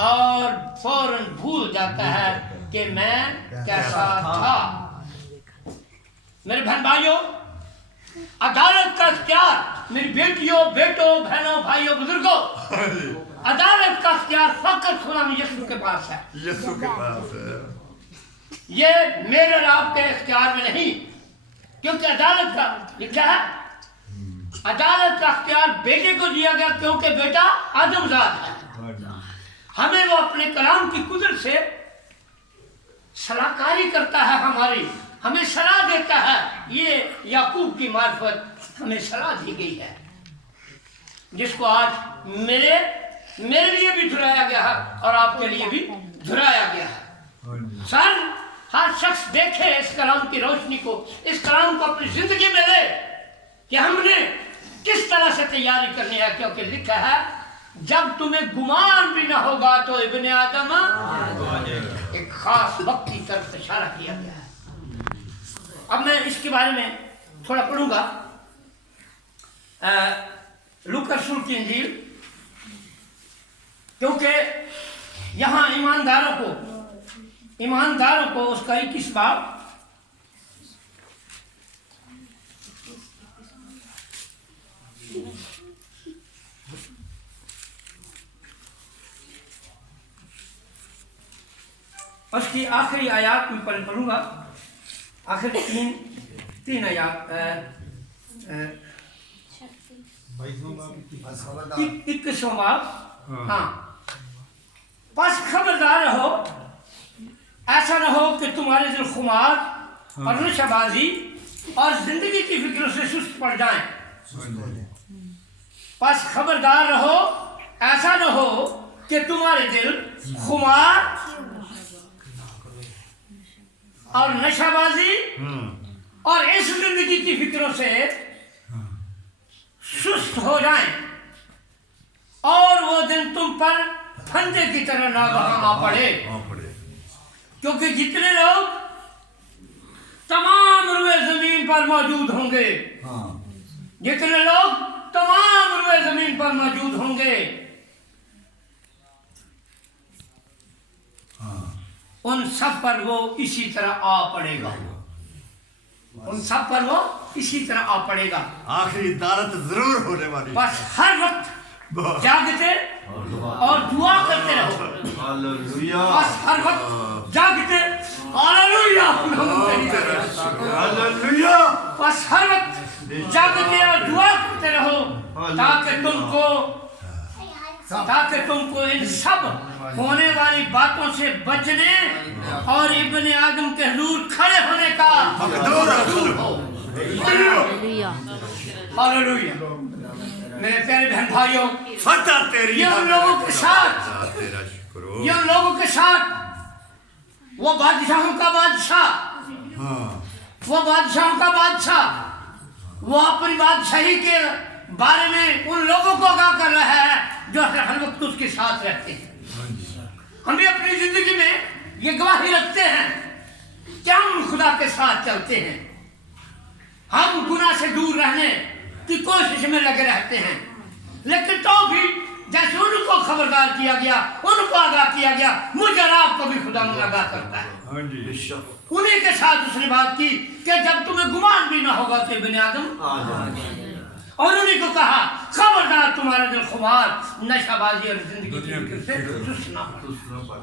اور فوراً بھول جاتا ہے کہ میں کیسا تھا۔ میرے بہن بھائیوں، عدالت کا اختیار، میری بیٹیوں، بیٹوں، بہنوں، بھائیوں، بزرگوں، عدالت کا اختیار فقط خدا یسوع کے پاس ہے۔ یسوع کے پاس ہے۔ یہ میرے اور آپ کے اختیار میں نہیں، کیونکہ عدالت کا لکھا ہے عدالت کا اختیار بیٹے کو دیا گیا کیونکہ بیٹا آدم ذات ہے۔ ہمیں وہ اپنے کلام کی قدرت سے صلاح کاری کرتا ہے، ہمیں صلاح دیتا ہے۔ یہ یعقوب کی معرفت ہمیں صلاح دی گئی ہے، جس کو آج میرے لیے بھی دہرایا گیا ہے اور آپ کے لیے بھی دہرایا گیا ہے۔ ہر شخص دیکھے اس کلام کی روشنی کو، اس کلام کو اپنی زندگی میں لے کہ ہم نے کس طرح سے تیاری کرنی ہے، کیونکہ لکھا ہے جب تمہیں گمان بھی نہ ہوگا تو ابن آدم ایک خاص وقت کی طرف اشارہ کیا گیا ہے۔ اب میں اس کے بارے میں تھوڑا پڑھوں گا۔ لوکا رسول کی انجیل، کیونکہ یہاں ایمانداروں کو اس کا 21 باب اس کی آخری آیات میں پڑھوں گا، آخر تین آیات، 21واں باب۔ ہاں، پس خبردار رہو، ایسا نہ ہو کہ تمہارے دل خمار اور نشہ بازی اور زندگی کی فکروں سے سست پڑ جائیں۔ پس خبردار رہو، ایسا نہ ہو کہ تمہارے دل خمار اور نشہ بازی اور اس زندگی کی فکروں سے سست ہو جائیں، اور وہ دن تم پر پھندے کی طرح ناگہاں آ پڑے، کیونکہ جتنے لوگ تمام روئے زمین پر موجود ہوں گے، جتنے لوگ تمام روئے زمین پر موجود ہوں گے، ان سب پر وہ اسی طرح آ پڑے گا، ان سب پر وہ اسی طرح آ پڑے گا۔ آخری عدالت ضرور ہونے والی۔ بس ہر وقت جاگتے اور دعا کرتے رہو، بس ہر وقت جاگتے، ہاللویا، بس ہر وقت جاگتے اور دعا کرتے رہو تاکہ تم کو ان سب ہونے والی باتوں سے بچنے اور ابن آدم کے حضور کھڑے ہونے کا مقدور ہو۔ ہاللویا۔ میرے پیارے بہن بھائیوں، یہ ان لوگوں کے ساتھ وہ بادشاہوں کا بادشاہ وہ اپنی بادشاہی کے بارے میں ان لوگوں کو آگاہ کر رہا ہے جو ہر وقت اس کے ساتھ رہتے ہیں۔ ہم بھی اپنی زندگی میں یہ گواہی رکھتے ہیں کہ ہم خدا کے ساتھ چلتے ہیں، ہم گناہ سے دور رہنے کی کوشش میں لگے رہتے ہیں، لیکن تو بھی جیسے ان کو خبردار کیا گیا، ان کو آگاہ کیا گیا، مجھے اور آپ کو بھی خدا آگاہ کرتا ہے۔ انہیں کے ساتھ اس نے بات کی کہ جب تمہیں گمان بھی نہ ہوگا تو ابن آدم، اور انہیں کو کہا خبردار تمہارا دل خمار، نشہ بازی اور زندگی کی فکر سے سست نہ پڑے۔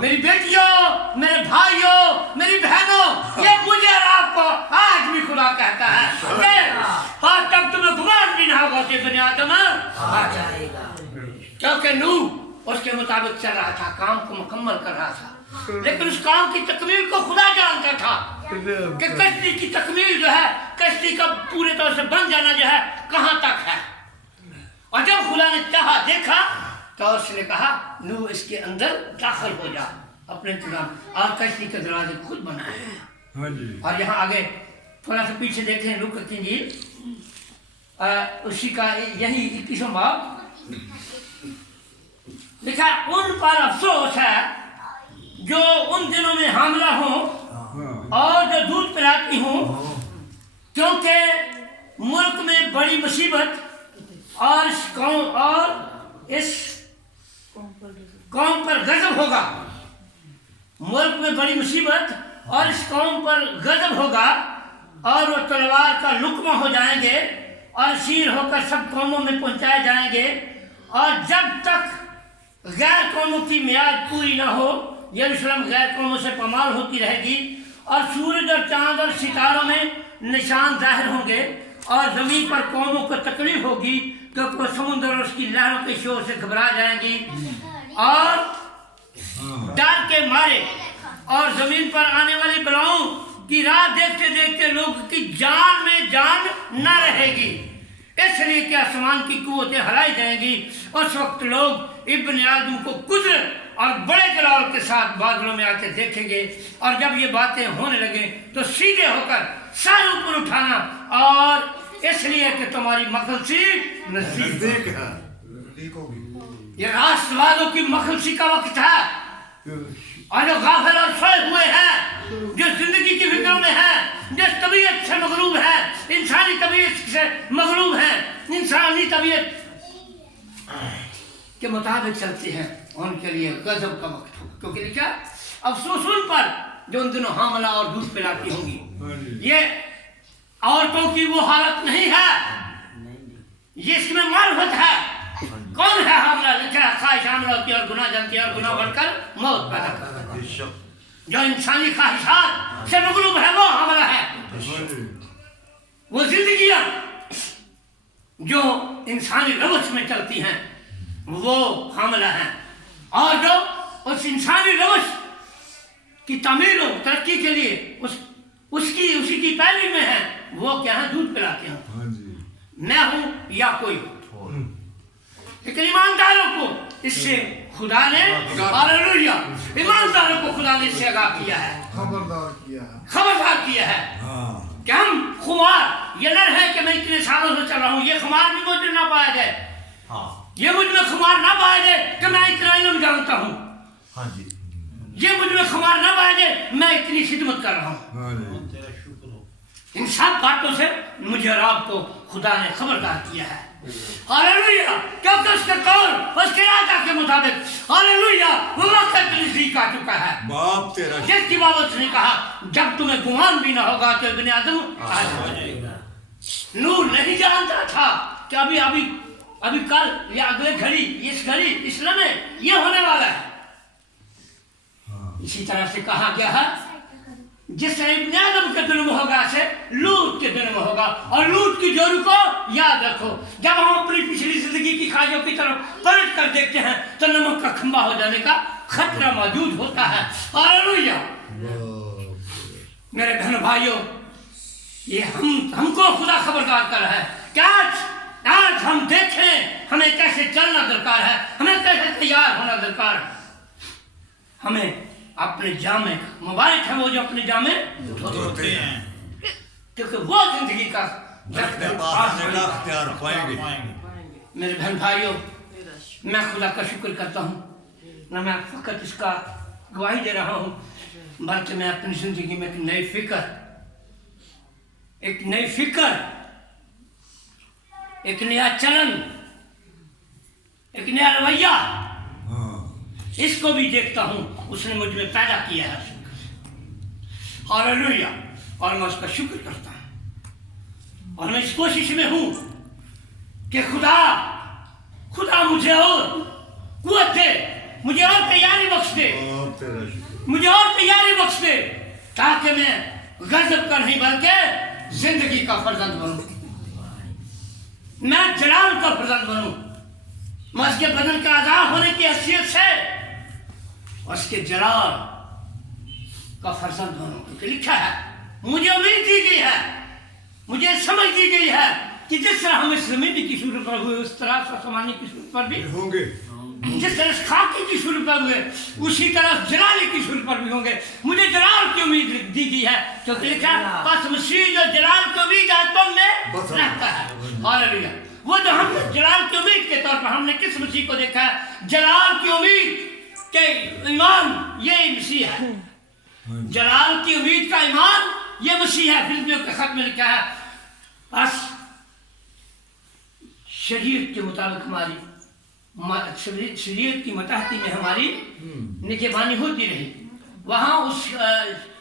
میری بیٹیوں، میرے بھائیوں، میری بہنوں، یہ مجھے اور آپ کو آج بھی خدا کہتا ہے کہ آج تک تمہیں گمان بھی نہ ہوگا کہ ابن آدم آ جائے گا، کیونکہ نوح اس کے مطابق چل رہا تھا، کام کو مکمل کر رہا تھا، لیکن اس کام کی تکمیل کو خدا جانتا تھا کہ کشتی کی تکمیل جو ہے، کشتی کا پورے طور سے بن جانا جو ہے کہاں تک ہے۔ اور جب خدا نے چاہا، دیکھا تو اس نے کہا نوح اس کے اندر داخل ہو جا اپنے انتظام، اور کشتی کے دروازے خود بنائے۔ اور یہاں آگے تھوڑا سا پیچھے دیکھیں، لوکا کی انجیل اسی کا یہی 21واں باب لکھا، ان پر افسوس ہے جو ان دنوں میں حاملہ ہوں اور جو دودھ پلاتی ہوں، کیونکہ ملک میں بڑی مصیبت اور اس में बड़ी मुसीबत और इस कौम पर गजब होगा और वो तलवार का लुकमा हो जाएंगे और शीर होकर सब कौमों में पहुंचाए जाएंगे। और जब तक गैर कौमों की मियाद पूरी ना हो यरूशलेम गैर कौमों से पमाल होती रहेगी और सूरज और चांद और सितारों में निशान जाहिर होंगे और ज़मीन पर कौमों को तकलीफ होगी क्योंकि वो समुद्र और उसकी लहरों के शोर से घबरा जाएंगी और डर के मारे और ज़मीन पर आने वाली बलाओं की राह देखते देखते लोग की जान में जान न रहेगी, इसलिए कि आसमान की कुव्वतें हिलाई जाएंगी। उस वक्त लोग इब्ने आदम को कुदरत और बड़े जलाल के साथ बादलों में आके देखेंगे और जब ये बातें होने लगे तो सीधे होकर सर ऊपर उठाना और इसलिए कि तुम्हारी मखलसी नजदीक है। ये राष्ट्रवादों की मखलसी का वक्त है और जो गाफिल और सोए हुए हैं, जो जिंदगी की फिक्र में है, जो तबीयत से मगलूब है, इंसानी तबीयत से मगलूब है, इंसानी तबीयत के मुताबिक चलते हैं, उनके लिए गजब का वक्त होगा। क्योंकि लिखा अफसोस उन पर जो उन दिनों हामला और दूध पिलाती होंगी। ये औरतों की वो हालत नहीं है, ये इसमें मार्फत है। कौन है हामला? लिखा ख्वाहिश हामला होती है और गुनाह जानती है और गुनाह बढ़कर मौत पैदा करता है। जो इंसानी ख्वाहिशात से मगलूब है वो हामला है। वो जिंदगियां जो इंसानी रवश में चलती हैं वो हामला है और जो उस इंसानी रवश की तामीर और तरक्की के लिए उसी की पैरवी में है वो क्या है? दूध पिलाते हैं। मैं हूं या कोई, लेकिन ईमानदारों को इससे खुदा ने हालेलुया ईमानदारों को खुदा ने इससे आगाह किया है, खबरदार किया है कि हम खुमार, ये न है कि मैं इतने सालों से चल रहा हूँ, ये खुमार भी मुझ में ना पाया जाए, ये मुझ में खुमार ना पाया जाए कि मैं इतना इल्म जानता हूँ, ये मुझ में खुमार ना पाया जाए मैं इतनी खिदमत कर रहा हूँ। इन सब बातों से मुझे और आपको खुदा ने खबरदार किया है। हालेलुया, क्योंकि उसके कौल उसके आज्ञा के मुताबिक हालेलुया वो वक्त नजदीक आ चुका है। बाप तेरा जिसकी बाबत ने कहा जब तुम्हें गुमान भी ना होगा तो इब्ने आदम आ जाएगा। नूह नहीं जानता था कि अभी कल या अगले घड़ी इस घड़ी इस लम्हे ये होने वाला है। इसी तरह से कहा गया है जिससे इब्ने आदम के जन्म होगा से लूत के जन्म होगा और लूत की जोड़ी को याद रखो। जब हम अपनी पिछली जिंदगी की ख्वाहिशों की तरफ पलट कर देखते हैं तो नमक का खंबा हो जाने का खतरा मौजूद होता है। हालेलुया मेरे बहन भाइयों, ये हमको खुदा खबरदार कर रहा है कि आज हम देखें हमें कैसे चलना दरकार है, हमें कैसे तैयार होना दरकार है। हमें अपने जामे मुबारक है वो जो अपने जामे धोते हैं, क्योंकि वो जिंदगी का अख्तियार पाएंगे। मेरे बहन भाइयों, मैं खुदा का शुक्र करता हूँ, न मैं फकत इसका गवाही दे रहा हूँ बल्कि मैं अपनी जिंदगी में एक नई फिक्र, एक नया चलन, एक नया रवैया इसको भी देखता हूँ। उसने मुझ में पैदा किया है। हालेलुया, और मैं उसका शुक्र करता हूँ और मैं इस कोशिश में हूँ कि खुदा मुझे और कुव्वत दे, मुझे और तैयारी बख्श दे, मुझे और तैयारी बख्श दे ताकि मैं गजब का नहीं बल्कि जिंदगी का फर्जंद बनूं, मैं जलाल का फर्जंद बनूं, मैं उसके बदन का आजाद होने की हैसियत से उसके जलाल का फर्जंद बनूं। क्योंकि लिखा है, मुझे उम्मीद दी गई है, मुझे समझ दी गई है कि जिस तरह हम इस जमीन की सूरत पर हुए उस तरह आसमानी की सूरत पर भी होंगे, जिस तरह खाकी की सूरत पर हुए उसी तरह जलाली की सूरत पर भी होंगे। मुझे जलाल की उम्मीद दी गई है क्योंकि लिखा है बस मसीह जो जलाल की उम्मीद है तुम में रखता है। हालेलुया, वो जो हम जलाल की उम्मीद के तौर पर हमने किस मसीह को देखा है? जलाल की उम्मीद के ईमान ये मसीह है, जलाल की उम्मीद का ईमान ये मसीह है। फिलिपियों के खत में लिखा है बस शरीयत के मुताबिक हमारी शरीयत की मताहती में हमारी निगहबानी होती रही वहाँ उस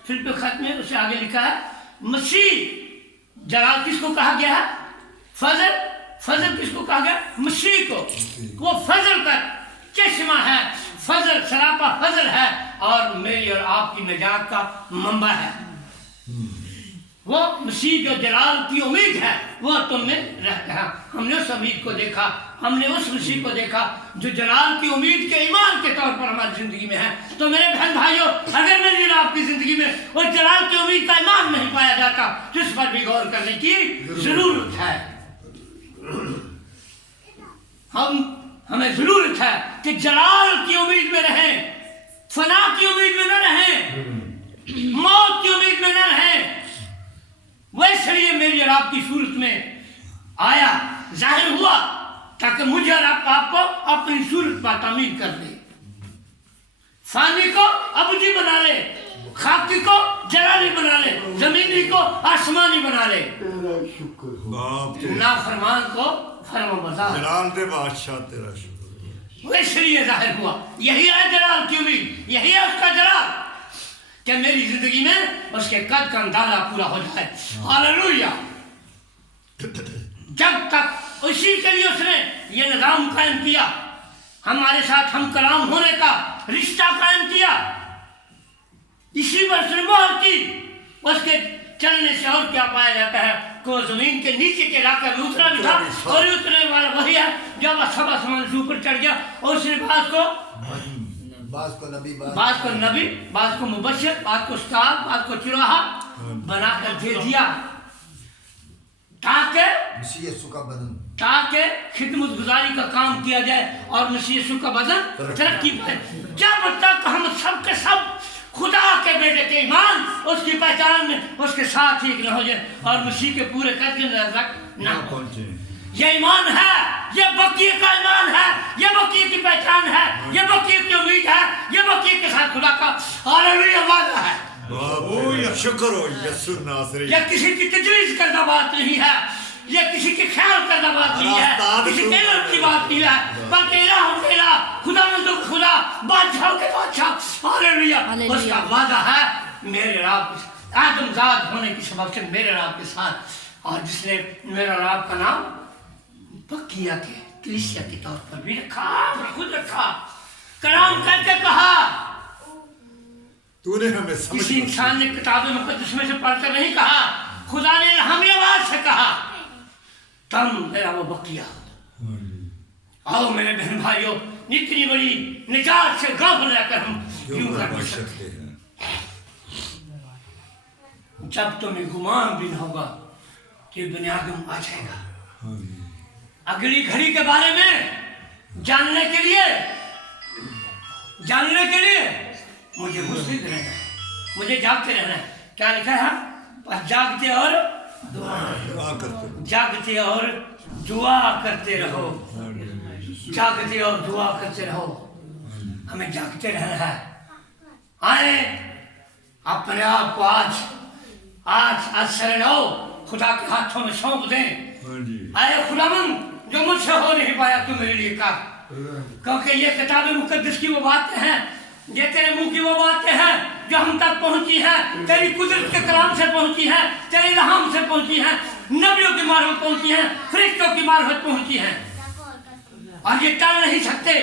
फिलिप्पियों खत में उसे आगे लिखा है मसीह जलाल किसको कहा गया है? फजल। फजल किसको कहा गया? मसीह को। वो फजल का चश्मा है, फजल सरापा फजल है और मेरी और आपकी निजात का मंबा है। वो मसीह जो जलाल की उम्मीद है वो तुम में रहता है। हमने उस उम्मीद को देखा, हमने उस मसीह को देखा जो जलाल की उम्मीद के ईमान के तौर पर हमारी जिंदगी में है। तो मेरे बहन भाइयों, अगर मेरी और आपकी जिंदगी में वो जलाल की उम्मीद का ईमान नहीं पाया जाता तो इस पर भी गौर करने की जरूरत है। हमें जरूरत है कि जलाल की उम्मीद में रहें, फना की उम्मीद में न रहें, मौत की उम्मीद में न रहें। वैसे ही मेरी और आपकी सूरत में आया, जाहिर हुआ ताकि मुझे और आपको अपनी सूरत पर तामीर कर ले, फानी को अबदी बना ले, खाकी को जलाली बना ले, जमीनी को आसमानी बना ले, नाफरमान को फरमाबरदार। जलाल दे बादशाह तेरा शुक्र। वैसे ही जाहिर हुआ, यही है जलाल की उम्मीद, यही है उसका जलाल कि मेरी जिंदगी में उसके कद का अंदाजा पूरा हो जाए। हालेलुया। जब तक उसी के लिए उसने ये निजाम कायम किया, हमारे साथ हम कलाम होने का रिश्ता कायम किया, इसी पर उसने मोहर की। उसके चलने से और क्या पाया जाता है कि जमीन के नीचे के इलाके में उतरा भी था और उतरने वाला वही है जब सब आसमान से ऊपर चढ़ गया और उसने बात को नबी, बात को मुबश्शिर, बात को उस्ताद, बात को चुराहा बनाकर दे दिया ताकि खिदमत गुजारी का काम किया जाए और मसीह यीशु का बदन तरक्की पाए। जब तक हम सब के सब खुदा के बेटे के ईमान उसकी पहचान में उसके साथ ही न हो जाए और मसीह के पूरे कद के तक ना पहुंचे। ये ईमान है, ये बकीर का ईमान है, ये बकीर की पहचान है, ये बकीर की उम्मीद है, ये बकीर के साथ खुदा का हालेलुया वादा है। शुक्र हो यीशु नासरी। ये किसी की तजवीज़ करना बात नहीं है, ये किसी के ख्याल करना बात नहीं है, किसी टेलर की बात नहीं है, बल्कि इलाह खुदावंद खुदा बादशाह के बादशाह हालेलुया उसका वादा है मेरे रब आदमजाद होने की सबब से मेरे रब के साथ। और जिसने मेरा रब का नाम बकिया के कलीसिया के तौर पर भी रखा, खुद रखा, कलाम करके कहा। तूने हमें समझ किसी इंसान ने किताब मुकद्दस में से पढ़कर नहीं कहा, खुदा ने हमें आवाज से कहा, तम मेरा वो बकिया। आओ मेरे बहन भाइयों, इतनी बड़ी निजात से गाफिल रहकर हम क्यों कर सकते हैं? जब तुम्हें गुमान भी न होगा कि बुनियादम आ जाएगा। अगली घड़ी के बारे में जानने के लिए मुझे मुस्तिद रहना है, मुझे जागते रहना है। क्या लिखा है? पर जागते और जागते और दुआ करते रहो, जागते और दुआ करते रहो। हमें जागते रहना है। आए अपने आप को आज से लो, खुदा के हाथों में सौंप दें। आए खुदावंद जो मुझसे हो नहीं पाया तू मेरे लिए कर, क्योंकि ये किताब मुकद्दस की वो बातें हैं, ये तेरे मुंह की वो बातें हैं जो हम तक पहुंची हैं, तेरी कुदरत के कलाम से पहुंची हैं, तेरे इल्हाम से पहुंची हैं, नबियों की मार्फत पहुंची हैं, फरिश्तों की मार्फत पहुंची हैं। और ये टल नहीं सकते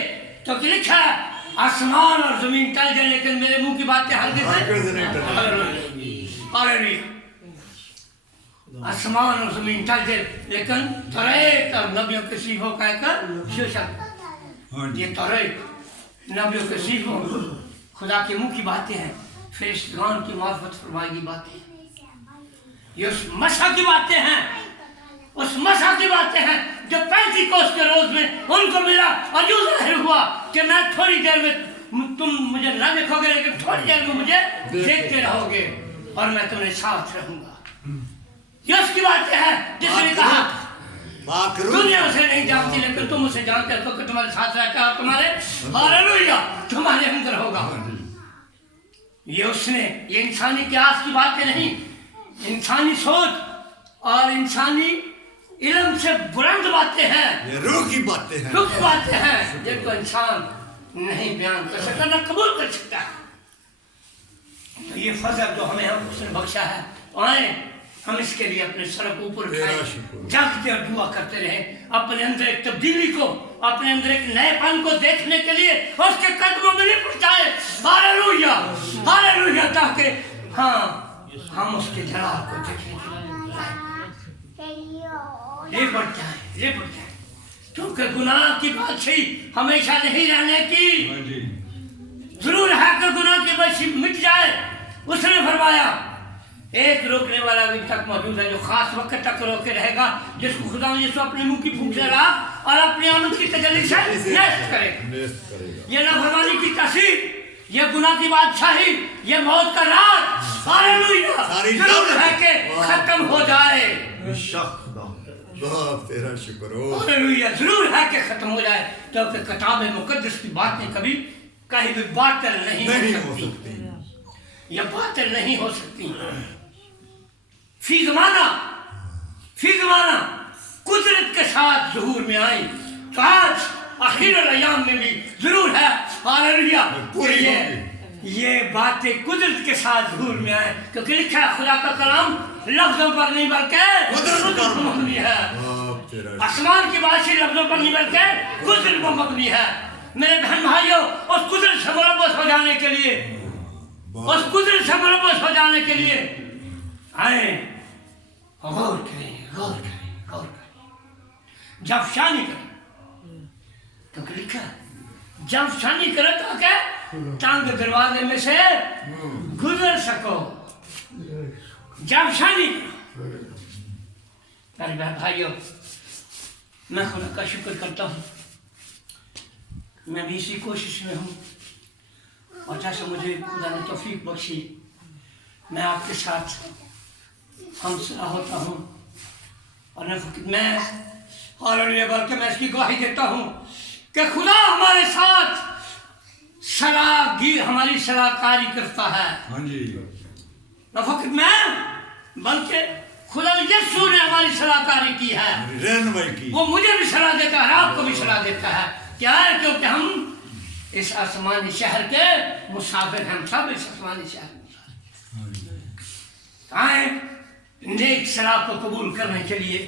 क्योंकि लिखा है आसमान और जमीन टल जाए लेकिन मेरे मुंह की बातें हरगिज़ नहीं टलेंगी। आसमान और जमीन टल जाए लेकिन तौरात और नबियों के सीखों कहकर शीर्षक, ये तौरात नबियों के सीखों खुदा के मुंह की बातें हैं, फरिश्तगान की मार्फत फरमाई की बातें, ये उस मसा की बातें हैं, उस मसा की बातें हैं जो पेंटिकोस्त के रोज में उनको मिला और यूं जाहिर हुआ कि मैं थोड़ी देर में तुम मुझे न देखोगे लेकिन थोड़ी देर में मुझे देखते रहोगे और मैं तुम्हें साथ रहूंगा। ये उसकी बातें हैं जिसने कहा दुनिया उसे नहीं जानती लेकिन तुम उसे जानते हो कि तुम्हारे साथ रहता है और तुम्हारे हालेलुया तुम्हारे अंदर होगा। ये उसने, ये इंसानी क्यास की बातें नहीं, इंसानी सोच और इंसानी इल्म से बुलंद बातें हैं, ये रूह की बातें हैं, रूह की बातें हैं जिनको इंसान नहीं बयान कर सकता, न कबूल कर सकता। تو یہ فضل جو ہمیں اس نے بخشا ہے، آئیں ہم اس کے لیے اپنے سر کو اوپر اٹھائیں، جاگتے اور دعا کرتے رہیں، اپنے اندر ایک تبدیلی کو، اپنے اندر ایک نئے پن کو دیکھنے کے لیے اس کے قدموں میں لپٹ جائیں۔ ہاللیلویا ہاللیلویا، تاکہ ہم اس کے جلال کو دیکھیں، لپٹ جائیں، کیونکہ گناہ کی بادشاہی ہمیشہ نہیں رہنے کی، ضرور ہے کہ گناہ کی بادشاہی مٹ جائے۔ اس نے فرمایا ایک روکنے والا بھی تک موجود ہے جو خاص وقت تک روکے رہے گا، جس کو خدا یسوع اپنے منہ کی پھونک سے راہ اور اپنی آمد کی تجلی سے نیست کرے گا۔ یہ نافرمانی کی تاثیر، یہ گناہ کی بادشاہی، یہ موت کا راز، ہاللیلویا، ضرور ہے کہ ختم ہو جائے۔ باپ تیرا شکر ہو، ہاللیلویا، ضرور ہے کہ ختم ہو جائے، کیونکہ کتاب مقدس کی باتیں کبھی کہیں بھی باطل نہیں ہو سکتی، یہ باطل نہیں ہو سکتی۔ فی زمانہ قدرت کے ساتھ ظہور میں آئی، تو آج آخر الایام میں بھی ضرور ہے، ہاللیلویا، یہ باتیں قدرت کے ساتھ ظہور میں آئے، کیونکہ لکھا ہے خدا کا کلام لفظوں پر نہیں بلکہ قدرت پر مبنی ہے۔ آسمان کی بادشاہی لفظوں پر نہیں بلکہ قدرت پر مبنی ہے۔ میرے بہن بھائیوں، اس قدرت سے ملوث ہو جانے کے لیے، اس قدرت سے ملوث ہو جانے کے لیے آئیں، غور کریں، جب شانی کریں، کیونکہ لکھا ہے جب شانی کرے تاکہ تنگ دروازے میں سے گزر سکو، جب شانی کرو۔ میرے بہن بھائیوں، میں خدا کا شکر کرتا ہوں، میں بھی اسی کوشش میں ہوں، اور جیسے مجھے خدا نے توفیق بخشی، میں آپ کے ساتھ ہم صلاح ہوتا ہوں، اور میں ہاللیلویا بلکہ میں اس کی گواہی دیتا ہوں کہ خدا ہمارے ساتھ ہماری صلاح کاری کرتا ہے۔ نہ فقط میں بلکہ خدا یسوع نے ہماری صلاح کاری کی ہے، وہ مجھے بھی صلاح دیتا ہے، آپ کو بھی صلاح دیتا ہے۔ کیا ہے؟ کیونکہ ہم اس آسمانی شہر کے مسافر ہیں، ہم سب اس آسمانی شہر کے مسافر ہیں۔ آئیں نیک صلاح کو قبول کرنے کے لیے،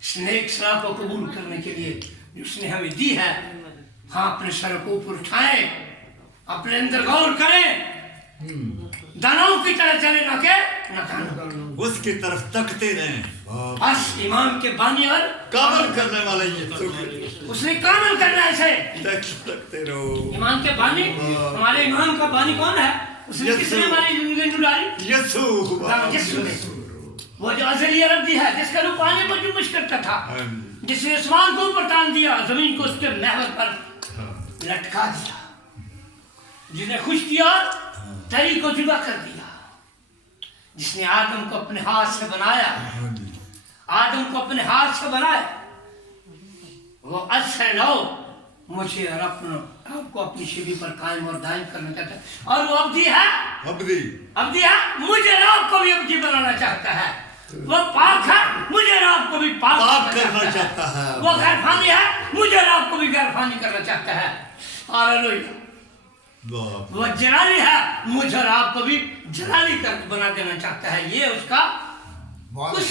اس نیک صلاح کو قبول کرنے کے لیے جو اس نے ہمیں دی ہے، ہاں اپنے سر کو اوپر اٹھائیں، اپنے اندر غور کریں، دانوں کی طرح چلے نہ کہ نہ اس کی طرف تکتے رہیں، بس ایمان کے بانی اور کامل کرنے والے اس نے کامل کرنا ہے اسے، تکتے رہو۔ ایمان کے بانی، ہمارے ایمان کا بانی کون ہے؟ اس نے کس نے ہماری زندگی میں ڈالی؟ یسوع نے، وہ جو ازلی ابدی ہے، جس کا روح پانی پر جنبش کرتا تھا، جس نے آسمان کو اوپر تان دیا، زمین کو اس کے محور پر لٹکا دیا، جس نے خوش کیا تری کو جدا کر دیا، جس نے آدم کو اپنے ہاتھ سے بنایا، وہ از سے لو مجھے اور آپ کو اپنی شبیہ پر قائم اور دائم کرنا چاہتا ہے، اور وہ ابدی ہے، مجھے اور آپ کو بھی ابدی بنانا چاہتا ہے، وہ پاک ہے، مجھے اور آپ کو بھی پاک کرنا چاہتا ہے، وہ غیر فانی ہے، مجھے اور آپ کو بھی غیر فانی کرنا چاہتا ہے، ہاللیلویا، وہ جلالی ہے، مجھے اور آپ کو بھی جلالی بنا دینا چاہتا ہے۔ یہ اس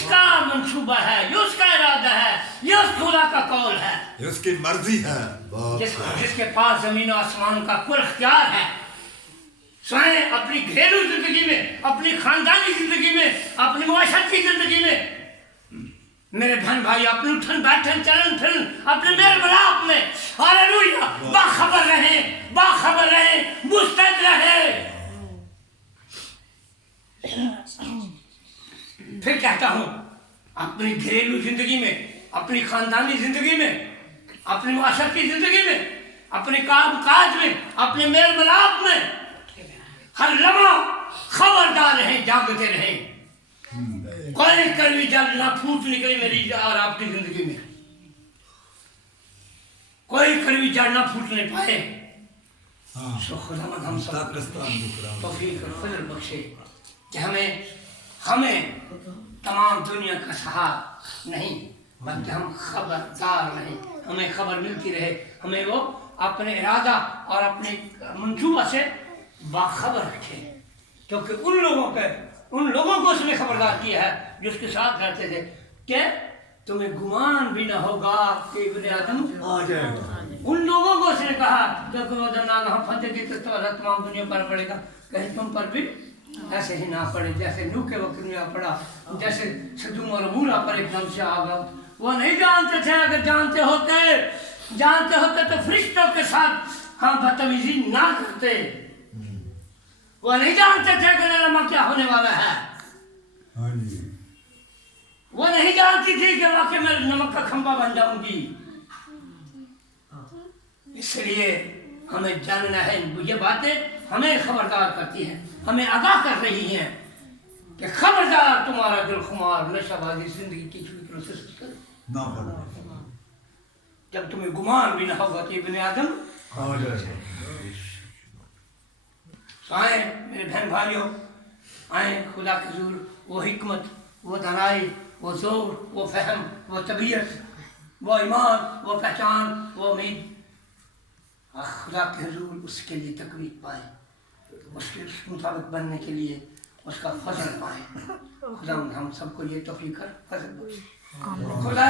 کا منصوبہ ہے، یہ اس کا ارادہ ہے، یہ اس خدا کا قول ہے، یہ اس کی مرضی ہے، جس کے پاس زمین و آسمان کا کل اختیار ہے۔ سوئیں اپنی گھریلو زندگی میں، اپنی خاندانی زندگی میں، اپنی معاشرت کی زندگی میں، میرے بہن بھائی، اپنے اٹھن بیٹھن چلن پھرن، اپنے میل ملاپ میں ہاللیلویا باخبر رہیں، مستعد رہیں۔ پھر کہتا ہوں، اپنی گھریلو زندگی میں، اپنی خاندانی زندگی میں، اپنی معاشرتی زندگی میں، اپنے کام کاج میں، اپنے میل ملاپ میں ہر لمحہ خبردار رہیں، جاگتے رہیں، کوئی کڑوی جل نہ پھوٹ نکلے میری اور آپ کی زندگی میں، کوئی کڑوی جل نہ پھوٹنے پائے۔ سو خدا ہم سب توفیق اور فضل بخشے کہ ہمیں تمام دنیا کا سہار نہیں، بلکہ ہم خبردار رہیں، ہمیں خبر ملتی رہے، ہمیں وہ اپنے ارادہ اور اپنے منصوبہ سے باخبر رکھے، क्योंकि उन लोगों को उसने खबरदार किया है जो उसके साथ रहते थे कि तुम्हें गुमान भी ना होगा कि इब्ने आदम आ जाएगा। उन लोगों को उसने कहा क्योंकि वो जब हम फतेह की तो तमाम दुनिया पर पड़ेगा, कहीं तुम पर भी ऐसे ही ना पड़े जैसे नूह के वक्त में पड़ा, जैसे सदूम और अमूरा पर एकदम से आ गया। वो नहीं जानते थे, अगर जानते होते तो फरिश्तों के साथ हाँ बदतमीजी ना करते। वो नहीं जानते थे कि लम्हा क्या होने वाला है। हाँ जी। वो नहीं जानती थी कि वाकई में नमक का खंबा बन जाऊंगी। इसलिए हमें जानना है, ये बातें हमें खबरदार करती हैं, हमें आगाह कर रही हैं कि खबरदार तुम्हारा दिल खुमार नशाबाजी जिंदगी की फिक्र से ना पड़े। जब तुम्हें गुमान भी ना होगा कि इब्ने आदम आ जाएगा। आए मेरे बहन भाइयों, आए खुदा के हुजूर, वो हिकमत, वो धनाई, वो जोर, वो फहम, वो तबीयत, वो ईमान, वो पहचान, वो उम्मीद खुदा के हुजूर उसके लिए तकवीत पाए, उसके मुताबिक बनने के लिए उसका फजल पाए। खुदा हम सबको ये तौफीक कर फजल बख्शे। खुदा